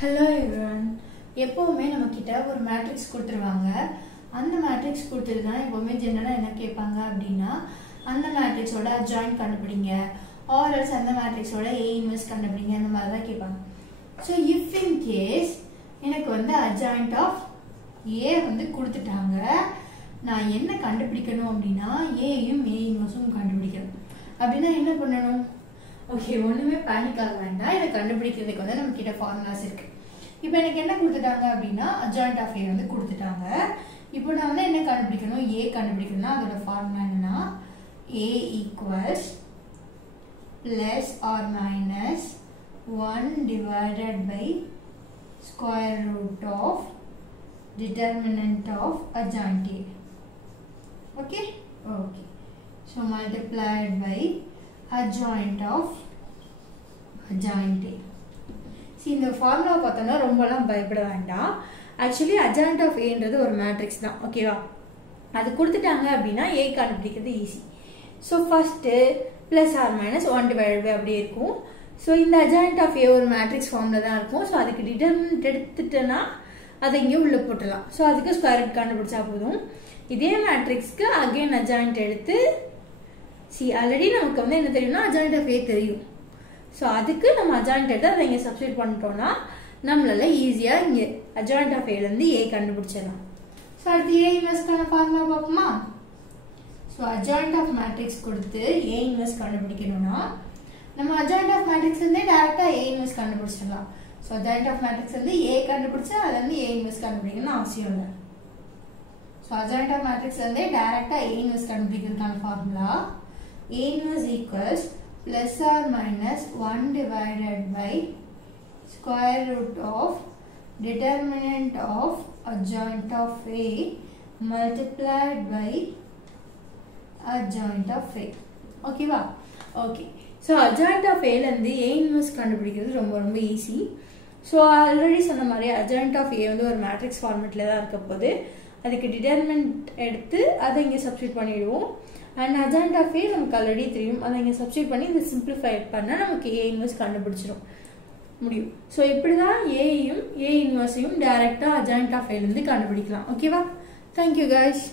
Hello everyone. எப்பவுமே நமக்கிட்ட ஒரு matrix கொடுத்துருவாங்க. அந்த மேட்ரிக்ஸ் கொடுத்துட்டு தான் எப்பவுமே ஜெனரலா என்ன கேட்பாங்க அப்படின்னா அந்த மேட்ரிக்ஸோட அட்ஜாயின்ட் கண்டுபிடிங்க ஆர் எல்ஸ் அந்த மேட்ரிக்ஸோட A இன்வெர்ஸ் கண்டுபிடிங்க அந்த மாதிரி தான் கேட்பாங்க. ஸோ இஃப் இன் கேஸ் எனக்கு வந்து அட்ஜாயின்ட் ஆஃப் A வந்து கொடுத்துட்டாங்க, நான் என்ன கண்டுபிடிக்கணும் அப்படின்னா ஏயும் A இன்வெர்ஸும் கண்டுபிடிக்கணும். அப்படின்னா என்ன பண்ணணும்? ஓகே, ஒன்றுமே பேனிக் ஆக வேண்டாம். இதை கண்டுபிடிக்கிறதுக்கு வந்து நம்ம கிட்ட ஃபார்முலாஸ் இருக்கு. இப்போ எனக்கு என்ன கொடுத்துட்டாங்க அப்படின்னா அட்ஜாயின்ட் ஆஃப் A வந்து கொடுத்துட்டாங்க. இப்போ நான் வந்து என்ன கண்டுபிடிக்கணும்? A கண்டுபிடிக்கணும்னா அதோட ஃபார்முலா என்னன்னா A equals plus or minus 1 divided by square root of determinant of adjoint A. Okay okay, so multiplied by adjoint of adjoint A. See, இந்த ஃபார்முலா பார்த்தோம்னா ரொம்பலாம் பயப்பட வேண்டாம். ஆக்சுவலி adjoint of A ன்றது ஒரு மேட்ரிக்ஸ் தான், ஓகேவா? அது கொடுத்துட்டாங்க அப்படின்னா A கண்டுபிடிக்கிறது easy. So first plus or minus 1 divided by அப்படி இருக்கும். ஸோ இந்த adjoint of A ஒரு மேட்ரிக்ஸ் ஃபார்ம்ல தான் இருக்கும். ஸோ அதுக்கு டிட்டர்மினன்ட் எடுத்துட்டேன்னா அதை இங்கே உள்ள போட்டலாம். ஸோ அதுக்கு ஸ்கொயர் ரூட் கண்டுபிடிச்சா போதும். இதே மேட்ரிக்ஸ்க்கு அகைன் adjoint எடுத்து ஆல்ரெடி நமக்கு வந்து என்ன தெரியும்னா adjoint of A தெரியும். ஸோ அதுக்கு நம்ம adjoint எடுத்து அதை இங்கே சப்ஸ்டியூட் பண்ணிட்டோம்னா நம்மளால ஈஸியாக இங்கே adjoint of Aலேருந்து A கண்டுபிடிச்சிடலாம். ஸோ அடுத்து A இன்வெர்ஸ்க்கான ஃபார்முலா பார்ப்போமா? ஸோ adjoint of மேட்ரிக்ஸ் கொடுத்து A இன்வெர்ஸ் கண்டுபிடிக்கணும்னா நம்ம adjoint of மேட்ரிக்ஸ்லேருந்தே டேரெக்டாக A இன்வெர்ஸ் கண்டுபிடிச்சிடலாம். ஸோ adjoint of மேட்ரிக்ஸ்லேருந்து A கண்டுபிடிச்சா அதுலேருந்து A இன்வெர்ஸ் கண்டுபிடிக்கணும்னு அவசியம் இல்லை. ஸோ adjoint of மேட்ரிக்ஸ்லேருந்தே டேரெக்டாக A இன்வெர்ஸ் கண்டுபிடிக்கிறதுக்கான formula A inverse equals plus or minus 1 divided by square root of determinant of adjoint of A multiplied by adjoint of A. Okay va? Okay. So adjoint of A லந்து A inverse கண்டுபிடிக்கிறது ரொம்ப ரொம்ப easy. So already சொன்ன மாதிரி adjoint of A வந்து ஒரு matrix ஃபார்மேட்டில் தான் இருக்க போது அதுக்கு டிட்டர்மினன்ட் எடுத்து அதை இங்கே சப்ஸ்டியூட் பண்ணிடுவோம். அண்ட் adjoint of A நமக்கு ஆல்ரெடி தெரியும், அதை இங்கே சப்ஸ்டியூட் பண்ணி இதை சிம்பிளிஃபை பண்ணால் நமக்கு A இன்வெர்ஸ் கண்டுபிடிச்சிடும் முடியும். ஸோ இப்படி தான் ஏயும் A இன்வெர்ஸையும் டைரெக்டாக adjoint of Aலேருந்து கண்டுபிடிக்கலாம். ஓகேவா? Thank you guys.